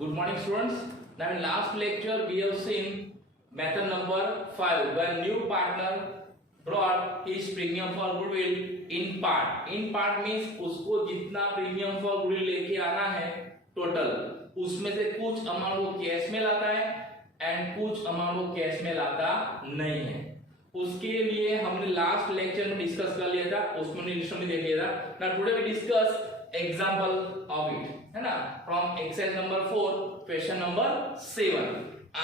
Good morning, students. Now, in last lecture, we have seen method number 5, when new partner brought his premium for goodwill in part. In part means उसको जितना premium for goodwill लेके आना है total, उसमें से कुछ amount वो cash में लाता है एंड कुछ अमाउंट वो कैश में लाता नहीं है. उसके लिए हमने लास्ट लेक्चर में डिस्कस कर लिया था, उसमें लिस्ट में देख लिया था. Now today we discuss example of it, है ना, from exercise number 4 question number 7.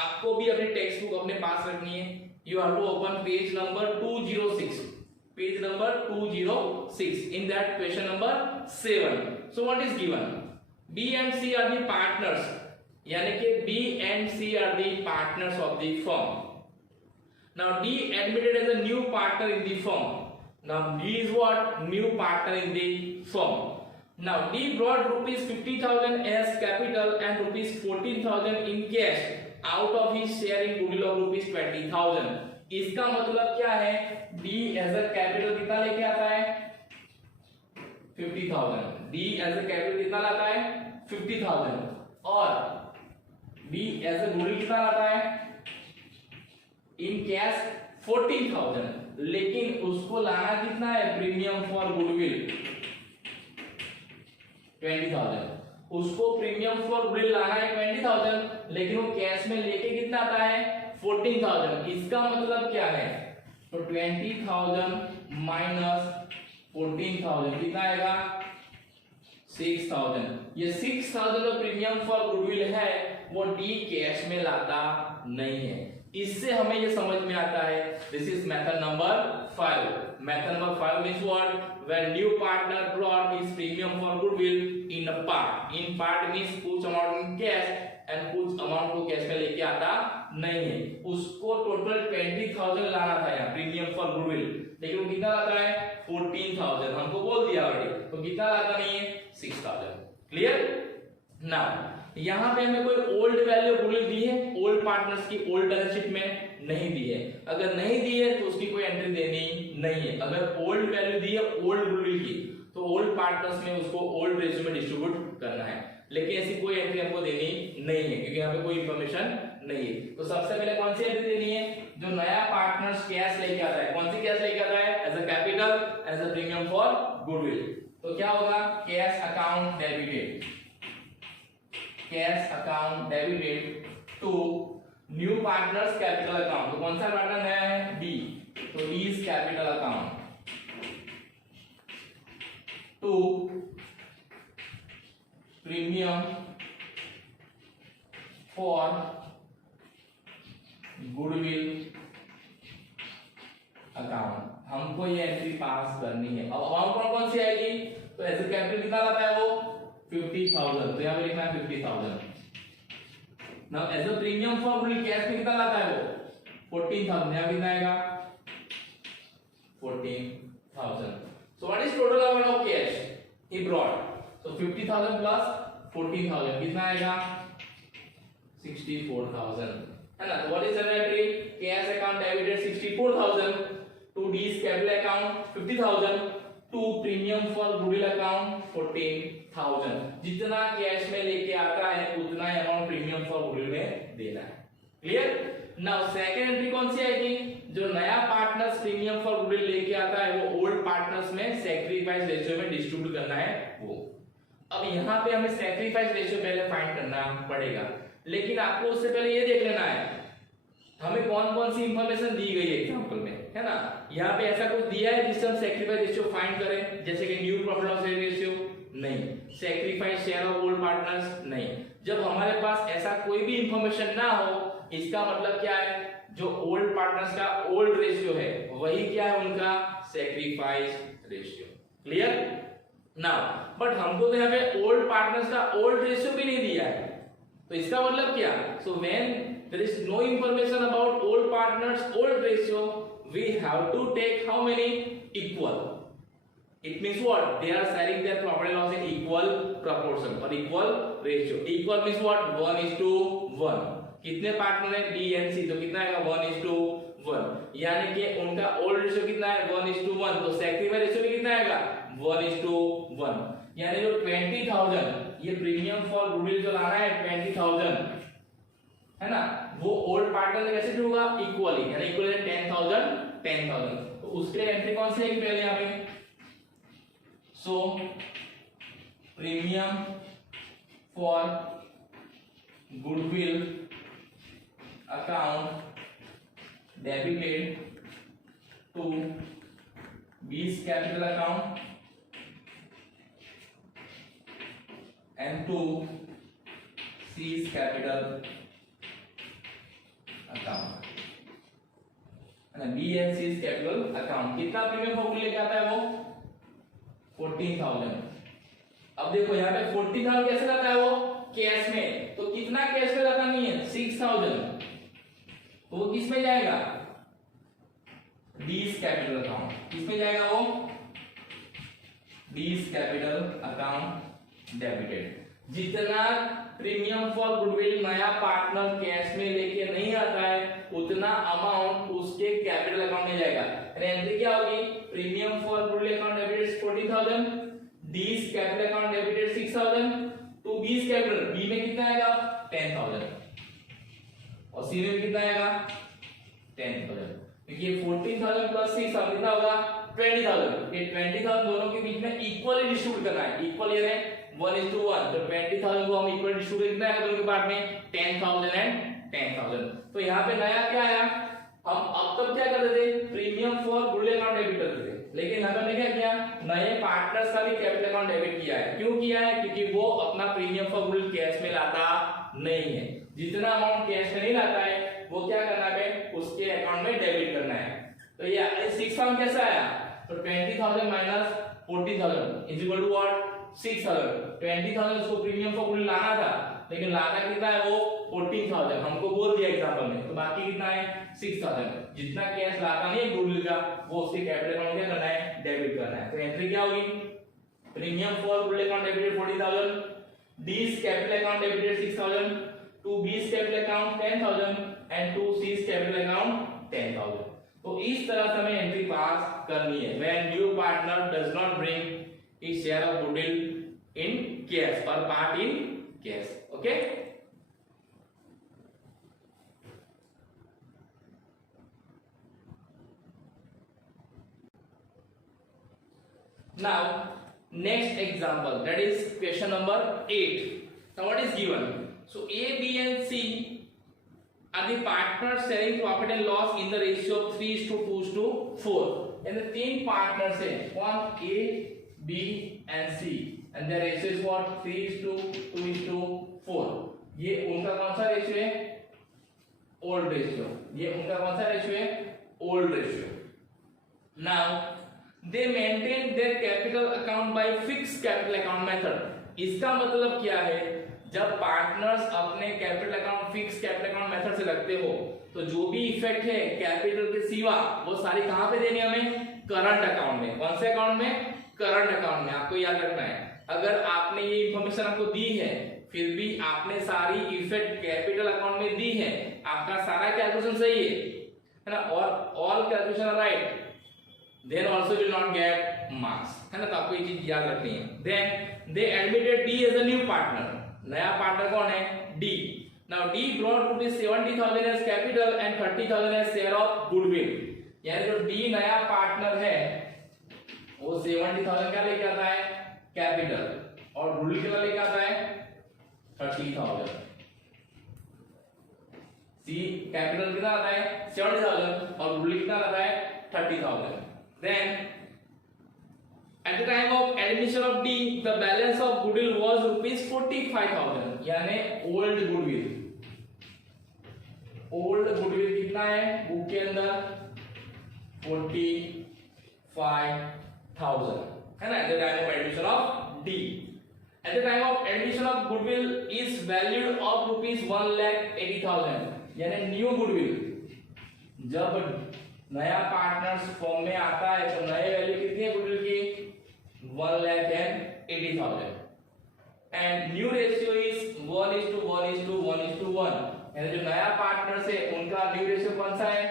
आपको भी अपनी टेक्स्ट बुक अपने पास रखनी है. You have to open page number 206, page number 206. In that question number 7, so what is given? B and C are the partners, यानी कि B and C are the partners of the firm. Now D admitted as a new partner in the firm. Now D is what? New partner in the firm. Now D brought rupees 50,000 as capital and rupees 14,000 in cash out of his share in goodwill of rupees 20,000. इसका मतलब क्या है? D as a capital कितना लेके आता है? 50,000. D as a capital कितना लाता है? 50,000. और D as a goodwill कितना लाता है? In cash 14,000. लेकिन उसको लाना कितना है? Premium for goodwill 20,000. उसको प्रीमियम फॉर गुडविल लाना है 20,000, लेकिन वो कैश में लेके कितना आता है? 14,000. इसका मतलब क्या है? तो 20,000 माइनस 14,000 कितना आएगा? 6,000. ये 6,000 जो प्रीमियम फॉर गुडविल है वो डी कैश में लाता नहीं है. इससे हमें ये समझ में आता है, this is method number 5. Method number 5 means what? When new partner brought his premium for goodwill in a part. In part means कुछ अमाउंट इन कैश एंड कुछ अमाउंट को कैश में लेके आता नहीं है. उसको टोटल 20,000 लाना था यहाँ प्रीमियम फॉर गुडविल, लेकिन वो कितना लाता है? 14,000. हमको बोल दिया ऑलरेडी, तो कितना लाता नहीं है? 6,000. क्लियर? नाउ यहाँ पे हमें कोई ओल्ड वैल्यू गुडविल दी है, ओल्ड पार्टनर्स की ओल्ड बैलेंस शीट में नहीं दी है. अगर नहीं दी है तो उसकी कोई एंट्री देनी नहीं है. अगर ओल्ड वैल्यू दी है ओल्ड गुडविल की, तो ओल्ड पार्टनर्स में उसको ओल्ड रेशियो में डिस्ट्रीब्यूट करना है. लेकिन ऐसी कोई एंट्री हमको देनी नहीं है क्योंकि यहाँ पे कोई इंफॉर्मेशन नहीं है. तो सबसे पहले कौन सी एंट्री देनी है? जो नया पार्टनर्स कैश लेके आता है. कौन सी कैश लेके आता है? As a capital, as a premium for goodwill. तो क्या होगा? Cash account debited, cash account debited to new partners capital account. तो कौन सा पार्टनर नया है? डी. तो D is capital account to premium for goodwill account. हमको ये एंट्री पास करनी है. अब अमाउंट कौन सी आएगी? तो एज अ कैपिटल कितना लाता है वो? 50,000. तो यहाँ पे लिखना है 50,000. Now as a premium for goodwill cash में कितना लाता है वो? 14,000. यहाँ कितना आएगा? 14,000. So what is total amount of cash he brought? So 50,000 plus 14,000 कितना आएगा? 64,000, है ना. तो what is the entry? Cash account debited 64,000 to D's capital account 50,000 to premium for goodwill account 14,000. जितना कैश में लेके आता है उतना अमाउंट प्रीमियम फॉर गुडविल में देना है. क्लियर? नाउ सेकंड एंट्री कौन सी आएगी? जो नया पार्टनर्स प्रीमियम फॉर गुडविल लेके आता है वो ओल्ड पार्टनर्स में सैक्रिफाइस रेशियो में डिस्ट्रीब्यूट करना है वो. अब यहाँ पे हमें सैक्रिफाइस रेशियो पहले फाइंड करना पड़ेगा, लेकिन आपको उससे पहले ये देख लेना है हमें कौन कौन सी इंफॉर्मेशन दी गई है एग्जांपल में, है ना. यहाँ पे ऐसा कुछ दिया है जिससे हम सैक्रिफाइस रेशियो फाइंड करें, जैसे कि न्यू प्रॉफिट लॉस रेशियो? नहीं. Sacrifice share of old partners? नहीं. जब हमारे पास ऐसा कोई भी इंफॉर्मेशन ना हो, इसका मतलब क्या है? जो ओल्ड पार्टनर्स का ओल्ड रेशियो है वही क्या है? उनका sacrifice ratio. Clear? Now but हमको तो यहाँ पे ओल्ड पार्टनर्स का ओल्ड रेशियो भी नहीं दिया है, तो इसका मतलब क्या? So when there is no information about old partners old ratio, we have to take how many? Equal. It means what? They are sharing their profit and loss in equal proportion or equal ratio. Equal means what? 1:1. कितने partner है? B and C. तो कितना आएगा? 1:1. यानी कि उनका old ratio कितना है? 1:1. तो सैक्रिफाइस रेशियो भी कितना आएगा? 1:1, यानी जो 20,000 ये प्रीमियम फॉर गुडविल जो लाना है 20,000 है ना, वो ओल्ड पार्टनर कैसे ट्रीट होगा, इक्वली, यानी इक्वल 10,000 तो उसके लिए एंट्री कौन सी है पहले यहाँ पे, so premium for goodwill account debited to B's capital account and to C's capital account, है ना, B and C's capital account। कितना प्रीमियम फॉर लेके आता है वो 14,000। अब देखो यहाँ पे 14,000 कैसे लाता है वो, कैश में, तो कितना कैश में लाता नहीं है 6,000, तो वो किस में जाएगा, B's कैपिटल अकाउंट, किसमें जाएगा वो, B's कैपिटल अकाउंट डेबिटेड। जितना प्रीमियम फॉर गुडविल नया पार्टनर कैश में लेके नहीं आता है उतना अमाउंट उसके कैपिटल अकाउंट में जाएगा। एंट्री क्या होगी, premium for goodwill account debited 40,000, D's capital account debited 6,000 to B's capital, B में कितना आएगा 10,000 और C में कितना आएगा 10,000, क्योंकि 14,000 प्लस 6,000 कितना होगा 20,000। ये 20,000 दोनों के बीच में इक्वली डिस्ट्रीब्यूट करना है, इक्वल यानी 1:1, तो 20,000 को हम इक्वल डिस्ट्रीब्यूट कितना है दोनों के पार्ट में 10,000 एंड 10,000। तो यहाँ पे नया क्या आया, हम अब तक क्या करते थे, premium for goodwill account debit करते थे, लेकिन यहाँ पे हमने क्या किया, नए पार्टनर्स का भी कैपिटल अकाउंट डेबिट किया है। क्यों किया है, क्योंकि वो अपना प्रीमियम फॉर गुडविल कैश में लाता नहीं है, जितना अमाउंट कैश में नहीं लाता है वो क्या करना है उसके अकाउंट में डेबिट करना है। तो ये 6,000 कैसे आया, तो 20,000 minus 14,000 is equal to what 6,000। 20,000 उसको प्रीमियम फॉर गुडविल लाना था, लेकिन लाना कितना है वो 14,000, हमको बोल दिया एग्जांपल में, तो बाकी कितना है 6,000। जितना कैश लाता नहीं है गुडविल का वो उसके कैपिटल अकाउंट में क्या करना है, डेबिट करना है। तो एंट्री क्या होगी, premium for goodwill account debited 40,000, D's capital account debited 6,000 to B's capital account 10,000 and to C's capital account 10,000। तो इस तरह से हमें एंट्री पास करनी है when new partner does not bring his share of goodwill in cash और part in cash. Okay, now next example, that is question number 8. Now what is given, so A, B and C are the partners sharing profit and loss in the ratio of 3:2:4, and the तीन partners है कौन, A, B and C, and their ratio is what 3:2:4। ये उनका कौन सा ratio है, old ratio, ये उनका कौन सा रेशियो है, old ratio. Now they maintain their capital account by fixed capital account method। इसका मतलब क्या है, जब पार्टनर्स अपने capital account fix capital account method से रखते हो तो जो भी इफेक्ट है कैपिटल के सिवा वो सारी कहां पे देनी है हमें, करंट अकाउंट में। कौन से अकाउंट में, करंट अकाउंट में। आपको याद रखना है, अगर आपने ये इंफॉर्मेशन आपको दी है फिर भी आपने सारी इफेक्ट कैपिटल अकाउंट में दी है, आपका सारा कैलकुलेशन सही है ना, और all calculation right, then also will not get marks, है ना। तो आपको ये चीज याद रखनी है। then they admitted D as a new partner, नया पार्टनर कौन है, D। now D brought rupees 70,000 as capital and 30,000 as share of goodwill, यानी जो D नया पार्टनर है वो 70,000 क्या लेके आता है, कैपिटल, और गुडविल कितना लेके आता है 30,000। C कैपिटल कितना आता है 70,000 और गुडविल कितना आता है 30,000। Then at the time of admission of D, the balance of goodwill was rupees 45,000, यानी old goodwill। old goodwill कितना है बुक के अंदर 45,000, है ना। At the time of admission of D, at the time of admission of goodwill is valued of rupees 1,80,000, यानी new goodwill जब नया पार्टनर्स फॉर्म में आता है तो नए वैल्यू कितनी है गुडविल की 1,80,000 एंड न्यू रेशियो इज 1:1:1:1, यानी जो नया पार्टनर्स है उनका न्यू रेशियो कौन सा है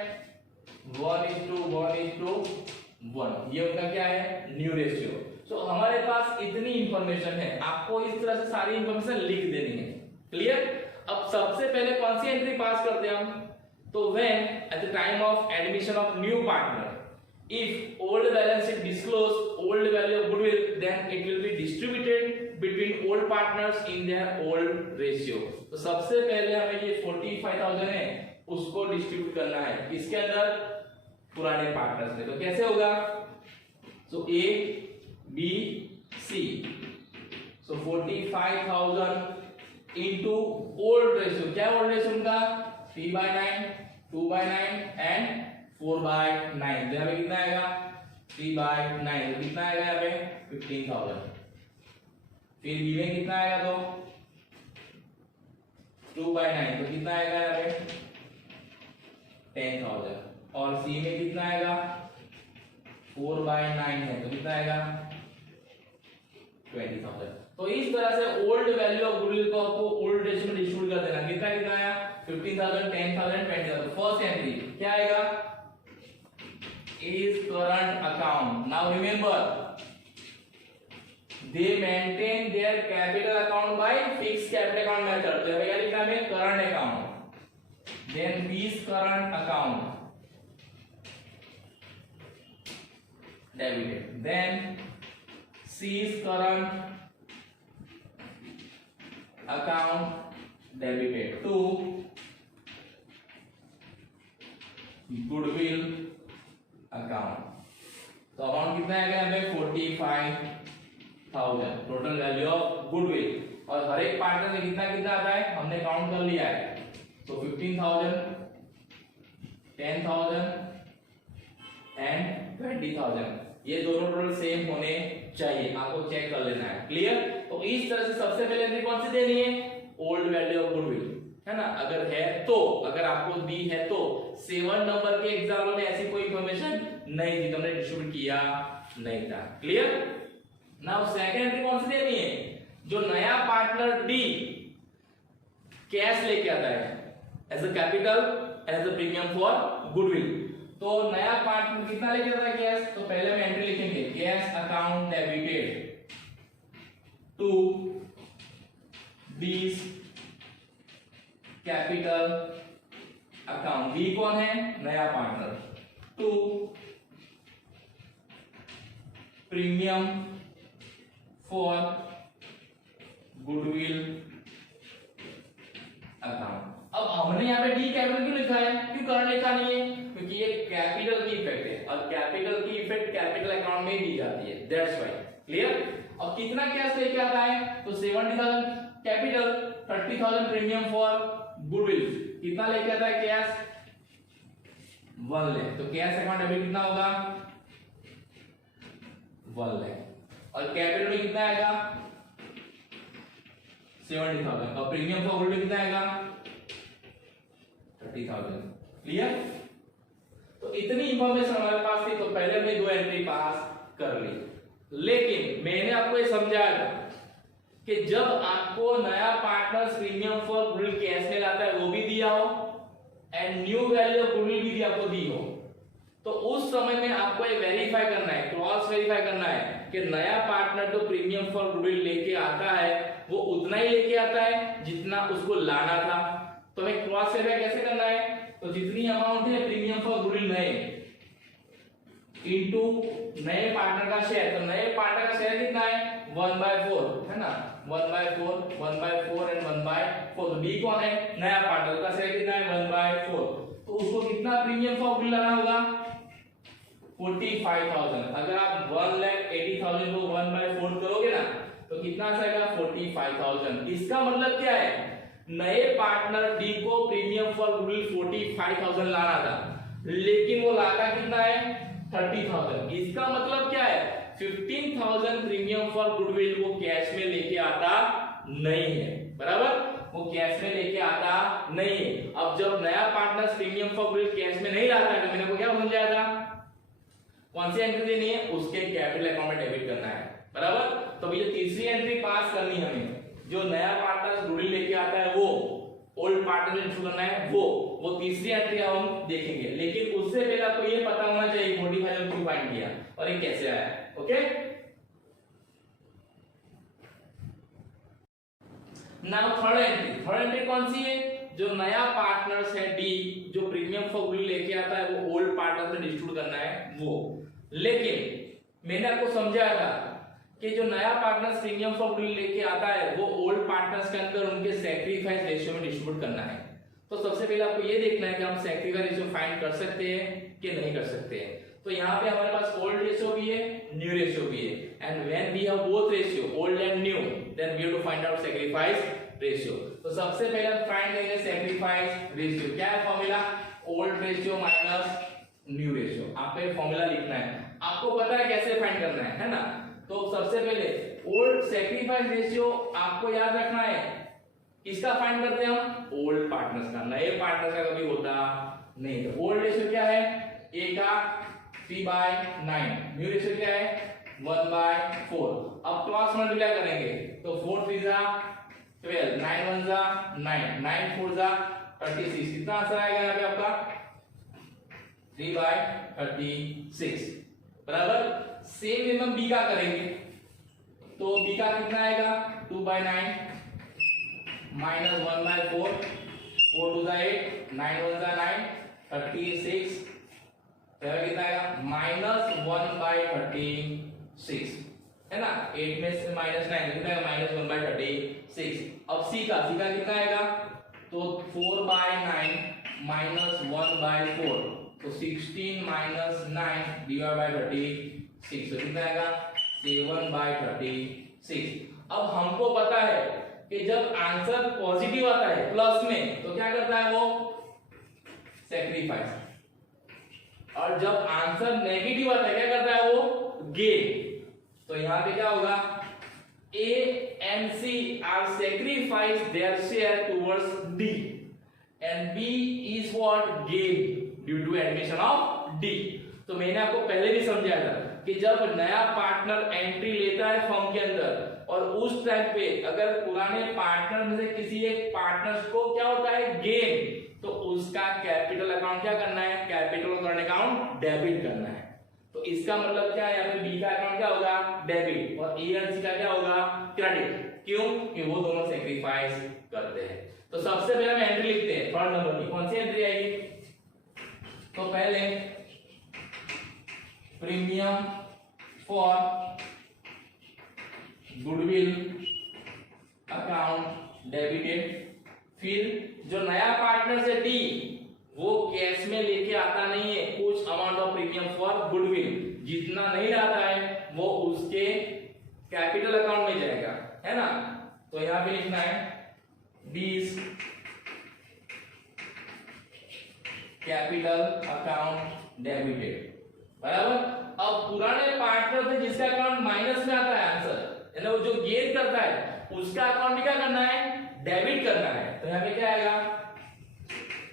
1:1:1, ये उनका क्या है न्यू रेशियो। तो हमारे पास इतनी इंफॉर्मेशन है, आपको इस तरह से सारी इंफॉर्मेशन लिख देनी है। क्लियर? अब सबसे पहले कौन सी एंट्री पास करते हैं हम? तो when at the time of admission of new partner if old balance sheet disclose old value of goodwill, then it will be distributed between old partners in their old ratio. तो सबसे पहले हमें ये 45,000 है उसको डिस्ट्रीब्यूट करना है किसके अंदर? पुराने पार्टनर्स में। तो कैसे होगा? सो A B C, so 45,000 into old ratio। क्या ओल्ड रेशियो उनका? 3/9, 2/9 एंड 4/9। तो यहाँ पे कितना आएगा? 3/9। तो कितना आएगा यहाँ पे? 15,000। फिर बी में कितना आएगा? तो 2/9। तो कितना आएगा यहाँ पे? 10,000। और सी में कितना आएगा? 4/9 है तो कितना आएगा? 20,000। तो इस तरह से ओल्ड वैल्यू ऑफ गुडविल को आपको ओल्ड रेशियो में डिस्ट्रीब्यूट कर देना। कितना कितना आया? 15,000, 10,000, 20,000। फर्स्ट एंट्री क्या आएगा? is current account. Now remember, they maintain their capital account by fixed capital account method. तो क्या लिखना है? current account. Then B's current account debited. Then C's current account debited to goodwill account. तो amount कितना आएगा यहाँ पे? 45,000 total value of goodwill. और हर एक पार्टनर में कितना कितना आता है हमने काउंट कर लिया है। तो 15,000, 10,000 एंड 20,000, ये दोनों टोटल सेम होने चाहिए, आपको चेक कर लेना है। क्लियर? तो इस तरह से सबसे पहले एंट्री कौन सी देनी है? ओल्ड वैल्यू ऑफ गुडविल, है ना? अगर है तो, अगर आपको दी है तो 7 नंबर के एग्जाम में ऐसी कोई इंफॉर्मेशन नहीं थी, तुमने डिस्ट्रीब्यूट किया नहीं था। क्लियर? नाउ सेकंड एंट्री कौन सी देनी है? जो नया पार्टनर डी कैश लेके आता है as a capital, as a premium for goodwill. तो नया पार्टनर कितना लेके आता है कैश? तो पहले हम एंट्री लिखेंगे cash account debited to D's capital account. D कौन है? नया partner. To premium for goodwill account. अब हमने यहाँ पे डी कैपिटल क्यों लिखा है? क्यों करंट लिखा नहीं है? क्योंकि ये कैपिटल की इफेक्ट है और कैपिटल की इफेक्ट कैपिटल अकाउंट में दी जाती है, दैट्स व्हाई। क्लियर? अब कितना कैश लेके आता है? तो 70,000 कैपिटल, 30,000 प्रीमियम फॉर गुडविल। कितना लेके आता है कैश? 1 लाख। तो कैश अकाउंट डेबिट कितना होगा? 1 लाख। और कैपिटल में कितना आएगा? 70,000। और प्रीमियम फॉर गुडविल कितना आएगा? 30,000। क्लियर? तो इतनी इंफॉर्मेशन हमारे पास थी, तो पहले हमने 2 एंट्री पास कर ली। लेकिन मैंने आपको ये समझाया था कि जब आपको नया partner premium for goodwill cash में लाता है वो भी दिया हो and new value of goodwill भी आपको दी हो, तो उस समय में आपको ये वेरीफाई करना है, क्रॉस वेरीफाई करना है कि नया पार्टनर जो प्रीमियम फॉर गुडविल लेके आता है वो उतना ही लेके आता है जितना उसको लाना था। तो हमें क्रॉस वेरीफाई कैसे करना है? तो जितनी अमाउंट है प्रीमियम फॉर गुडविल नए इनटू नए पार्टनर का शेयर, तो नए पार्टनर का शेयर कितना है? 1/4, है ना? 1/4, 1/4 एंड 1/4। तो बी कौन है? नया पार्टनर का शेयर कितना है? 1/4। तो उसको कितना प्रीमियम फॉर गुडविल लाना होगा? 45,000। अगर आप 1,80,000 को 1/4 करोगे ना तो कितना आएगा? 45,000। इसका मतलब क्या है? नए पार्टनर डी को प्रीमियम फॉर गुडविल 45,000 लाना था, लेकिन वो लाता कितना है? 30,000। इसका मतलब क्या है? 15,000 प्रीमियम फॉर गुडविल वो कैश में लेके आता नहीं है, बराबर? वो कैश में लेके आता नहीं है। अब जब नया partner premium for goodwill cash में नहीं लाता है तो मैंने को क्या समझाया था? कौन सी एंट्री देनी है? उसके कैपिटल अकाउंट में डेबिट करना है, बराबर? तो ये तीसरी एंट्री पास करनी है हमें। जो नया पार्टनर गुडविल लेके आता है वो ओल्ड पार्टनर में इशू करना है, वो तीसरी एंट्री हम देखेंगे। लेकिन उससे पहले आपको ये पता होना चाहिए 45,000 क्यों फाइंड किया और ये कैसे आया। ओके, नाउ थर्ड एंट्री कौन सी है? जो नया पार्टनर्स है डी, जो प्रीमियम फॉर गुडविल लेके आता है वो ओल्ड पार्टनर में डिस्ट्रीब्यूट करना है वो। लेकिन मैंने आपको समझाया था कि जो नया पार्टनर्स प्रीमियम फॉर गुडविल लेके आता है वो ओल्ड पार्टनर्स के अंदर उनके सैक्रिफाइस रेशियो में डिस्ट्रीब्यूट करना है। तो सबसे पहले आपको ये देखना है कि हम सैक्रिफाइस रेशियो फाइंड कर सकते हैं कि नहीं कर सकते हैं। तो यहाँ पे हमारे पास ओल्ड रेशियो भी है, न्यू रेशियो भी है, and when we have both ratio old and new then we have to find out sacrifice ratio. तो सबसे पहले हम फाइंड करेंगे सैक्रिफाइस रेशियो। क्या है formula? Old ratio minus new ratio. आपको ये फॉर्मूला लिखना है, आपको पता है कैसे फाइंड करना है ना। तो सबसे पहले ओल्ड सैक्रिफाइस रेशियो आपको याद रखना है, किसका फाइंड करते हैं हम? ओल्ड पार्टनर्स का, नए पार्टनर्स का कभी होता नहीं। तो ओल्ड रेशियो क्या है? ए का 3/9, न्यू रेशियो क्या है? 1/4। अब क्रॉस मल्टीप्लाई करेंगे तो 4 3 जा 12, 9 1 जा 9, 9 4 जा 36। कितना आंसर आएगा यहाँ पे आपका? 3/36 बराबर। सेम हम बी का करेंगे तो बी का कितना आएगा? 2/9 माइनस 1/4, 4 2 जा 8, 9 1 जा 9, 36 कितना आएगा? -1/36 है ना। 8 में से -9 कितना आएगा? -1/36। अब सी का कितना आएगा? तो 4/9 माइनस 1/4, तो 16 माइनस 9 डिवाइड बाय 36, तो कितना आएगा? 7/36। अब हमको पता है कि जब आंसर पॉजिटिव आता है प्लस में तो क्या करता है वो? सैक्रिफाइस। और जब आंसर नेगेटिव आता है क्या करता है वो? गेन। तो यहां पे क्या होगा? A and C are sacrificed their share towards D and B is what? Gain due to admission of D। तो मैंने आपको पहले भी समझाया था कि जब नया पार्टनर एंट्री लेता है फर्म के अंदर और उस टाइम पे अगर पुराने पार्टनर में से किसी एक पार्टनर्स को क्या होता है? गेन, तो उसका कैपिटल अकाउंट क्या करना है? कैपिटल करंट अकाउंट डेबिट करना है। तो इसका मतलब क्या है? यहाँ पे बी का अकाउंट क्या होगा? डेबिट, और ए और सी का क्या होगा? क्रेडिट। क्यों? कि वो दोनों सैक्रिफाइस करते हैं। तो सबसे पहले हम एंट्री लिखते हैं थर्ड नंबर की। कौन सी एंट्री आएगी? तो पहले premium for goodwill account debited. फिर जो नया पार्टनर है डी वो कैश में लेके आता नहीं है कुछ amount of premium for goodwill, जितना नहीं आता है वो उसके कैपिटल अकाउंट में जाएगा, है ना। तो यहां पे लिखना है डीज कैपिटल अकाउंट डेबिटेड बराबर। अब पुराने पार्टनर से जिसका अकाउंट माइनस में आता है आंसर, यानी वो जो गेन करता है उसका अकाउंट भी क्या करना है? डेबिट करना है। तो यहां पे क्या आएगा?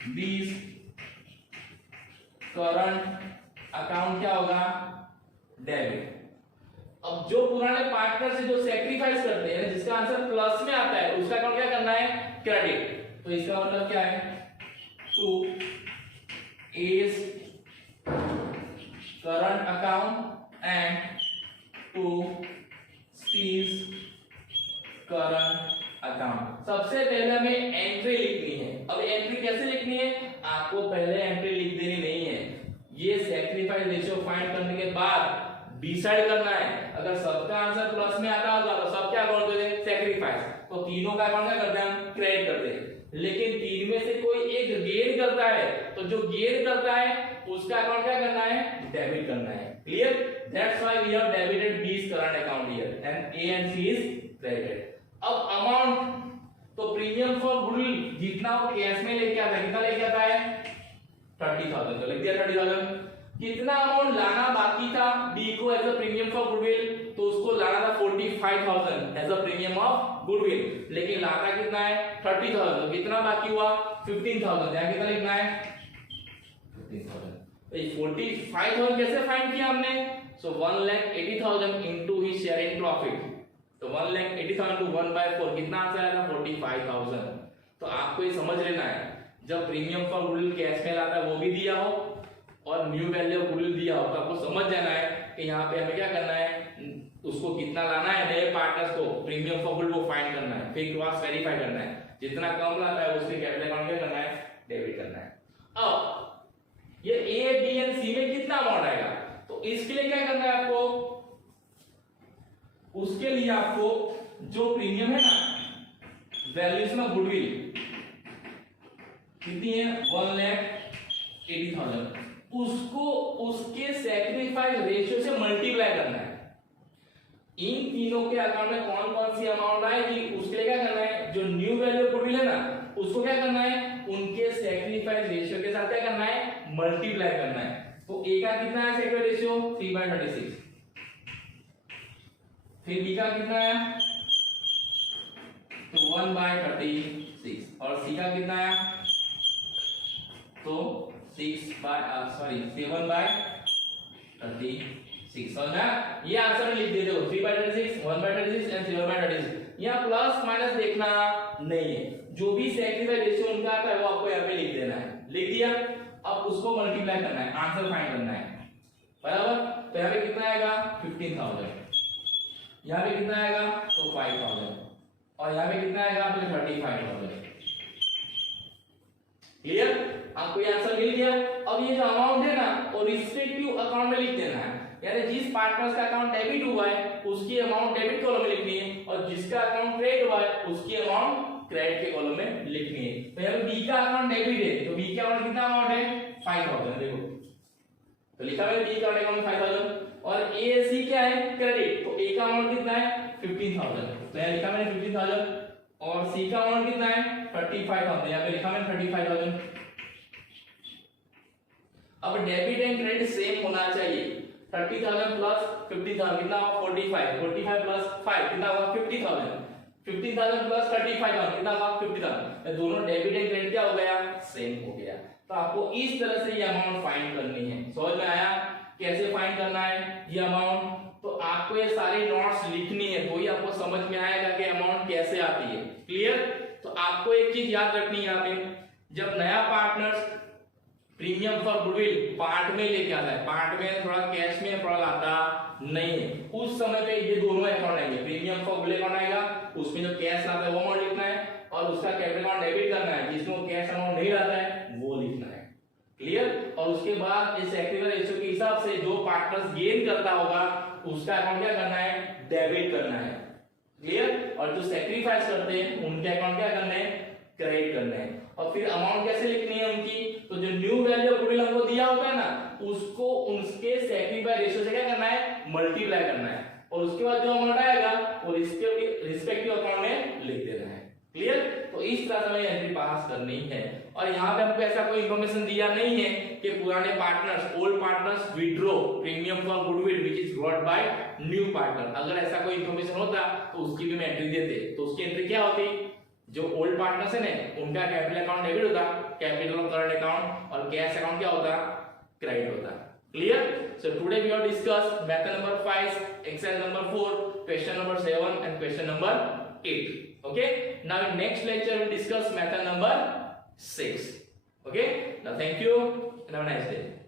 डीज करंट अकाउंट क्या होगा? डेबिट। अब जो पुराने पार्टनर से जो सैक्रिफाइस करते हैं जिसका आंसर प्लस में आता है उसका अकाउंट क्या करना है? क्रेडिट। तो इसका मतलब क्या है? To is current account and to C's current account. सबसे पहले हमें एंट्री लिखनी है। अब एंट्री कैसे लिखनी है? आपको पहले एंट्री लिख देनी नहीं है, ये सैक्रिफाइस रेशियो फाइंड करने के बाद डिसाइड करना है। अगर सबका आंसर प्लस में आता होगा तो सब क्या अकाउंट करते हैं? सैक्रिफाइस। तो तीनों का अकाउंट क्या करते हैं? हम क्रेडिट करते हैं। लेकिन तीन में से कोई एक गेन करता है तो जो गेन करता है उसका अकाउंट क्या करना है? डेबिट करना है। Clear? That's why we have debited this current account here and A and C is credited. अब अमाउंट तो प्रीमियम फॉर गुडविल जितना वो कैश में लेके आता है, कितना लेके आता है? 30,000। तो लिख दिया 30,000। कितना अमाउंट लाना बाकी था बी को as a premium for goodwill? तो उसको लाना था 45,000 as a premium of goodwill, लेकिन लाना कितना है? 30,000। तो कितना बाकी हुआ? 15,000। यहां कितना लिखना है? 15,000। तो 45,000 कैसे फाइंड किया हमने? सो 1,80,000 into his share in profit. तो 1,80,000 टू 1/4 कितना आंसर आएगा? 45,000। तो आपको ये समझ लेना है, जब प्रीमियम फॉर गुडविल कैश में लाता है वो भी दिया हो और न्यू वैल्यू ऑफ गुडविल दिया हो, तो आपको समझ जाना है कि यहाँ पे हमें क्या करना है, उसको कितना लाना है नए पार्टनर्स को प्रीमियम फॉर गुडविल वो फाइंड करना है। है, फिर क्रॉस वेरीफाई करना है, जितना कम लाता है उसके कैपिटल अकाउंट क्या करना है, डेबिट करना है। अब ये ए बी एंड सी में कितना अमाउंट आएगा, तो इसके लिए क्या करना है आपको, उसके लिए आपको जो प्रीमियम है ना, वैल्यूएशन ऑफ गुडविल कितनी है, 1,80,000, उसको उसके सैक्रिफाइस रेशियो से मल्टीप्लाई करना है। इन तीनों के अकाउंट में कौन कौन सी अमाउंट आएगी, उसके लिए क्या करना है, जो न्यू वैल्यू गुडविल है ना, उसको क्या करना है, उनके सैक्रिफाइस रेशियो के साथ क्या करना है, मल्टीप्लाई करना है। तो ए का कितना है सैक्रिफाइस रेशियो, 3/36, फिर बी का कितना है, तो 1/36, और सी का कितना है, तो 7/36 समझा। ये आंसर में लिख देते हो 3/36, 1/36 एंड 7/36। यहाँ प्लस माइनस देखना नहीं है, जो भी सैक्रिफाइस रेशियो उनका आता है वो आपको यहाँ पे लिख देना है, लिख दिया। अब उसको मल्टीप्लाई करना है, आंसर फाइंड करना है, बराबर। तो यहाँ पे कितना आएगा, 15,000, यहाँ पे कितना आएगा, तो 5,000, और यहाँ पे कितना आएगा, तो 35,000। क्लियर, आपको ये आंसर मिल गया। अब ये जो अमाउंट है ना, वो रिस्पेक्टिव अकाउंट में लिख देना है, यानी जिस पार्टनर्स का अकाउंट डेबिट हुआ है उसकी अमाउंट डेबिट कॉलम में लिखनी है, और जिसका अकाउंट क्रेडिट हुआ है उसकी अमाउंट क्रेडिट के कॉलम में लिखनी है। तो यहाँ पे बी का अकाउंट डेबिट है, तो बी का अकाउंट कितना अमाउंट है, 5,000, देखो तो लिखा है बी का अकाउंट में 5,000, और ए सी क्या है, क्रेडिट, तो ए का अमाउंट कितना है, 15,000, तो यहाँ लिखा मैंने 15,000, और सी का अमाउंट कितना है, 35,000, यहाँ पे लिखा मैंने 35,000। अब डेबिट एंड क्रेडिट सेम होना चाहिए, 30,000 प्लस 50,000 कितना हुआ, 45, 45 प्लस 5 कितना हुआ, 50,000, 50,000 प्लस 35,000 कितना हुआ, 50,000। ये दोनों डेबिट एंड क्रेडिट क्या हो गया, सेम हो गया। तो आपको इस तरह से ये अमाउंट फाइंड करनी है, समझ में आया कैसे फाइंड करना है ये अमाउंट। तो आपको ये सारी नोट्स लिखनी है, तो ही आपको समझ में आएगा कि अमाउंट कैसे आती है। क्लियर, तो आपको एक चीज याद रखनी है यहाँ पे, जब नया partners premium for goodwill part में लेके आता है, पार्ट में थोड़ा कैश में थोड़ा लाता नहीं है, उस समय पे ये दोनों अकाउंट आएंगे, प्रीमियम फॉर गुडविल अकाउंट आएगा, उसमें जो कैश लाता है वो अमाउंट लिखना है, और उसका कैपिटल अकाउंट डेबिट करना है, जिसमें वो कैश अमाउंट नहीं लाता है वो लिखना है। क्लियर, और उसके बाद इस सैक्रिफाइस रेशियो के हिसाब से जो पार्टनर्स गेन करता होगा उसका अकाउंट क्या करना है, डेबिट करना है। क्लियर, और जो सैक्रिफाइस करते हैं उनके अकाउंट क्या करना है, क्रेडिट करना है। और फिर अमाउंट कैसे लिखनी है उनकी, तो जो न्यू वैल्यू ऑफ गुडविल हमको दिया होता है ना, उसको उसके सैक्रिफाइस रेशियो से क्या करना है, मल्टीप्लाई करना है, और उसके बाद जो अमाउंट आएगा वो रिस्पेक्टिव अकाउंट में लिख देना है। क्लियर, तो इस तरह से हमें एंट्री पास करनी है। और यहाँ पे हमको ऐसा कोई इंफॉर्मेशन दिया नहीं है कि पुराने partners, old partners withdraw premium for goodwill which is brought by new partner. अगर ऐसा कोई इंफॉर्मेशन होता तो उसकी भी हम एंट्री देते। तो उसकी एंट्री क्या होती, जो ओल्ड पार्टनर्स है ना उनका कैपिटल अकाउंट डेबिट होता, कैपिटल और करंट अकाउंट, और कैश अकाउंट क्या होता, क्रेडिट होता। Clear, so today we have discussed method number 5, exercise number 4, question number 7 and question number 8. Okay, now in next lecture we will discuss method number 6. Okay, now thank you and have a nice day.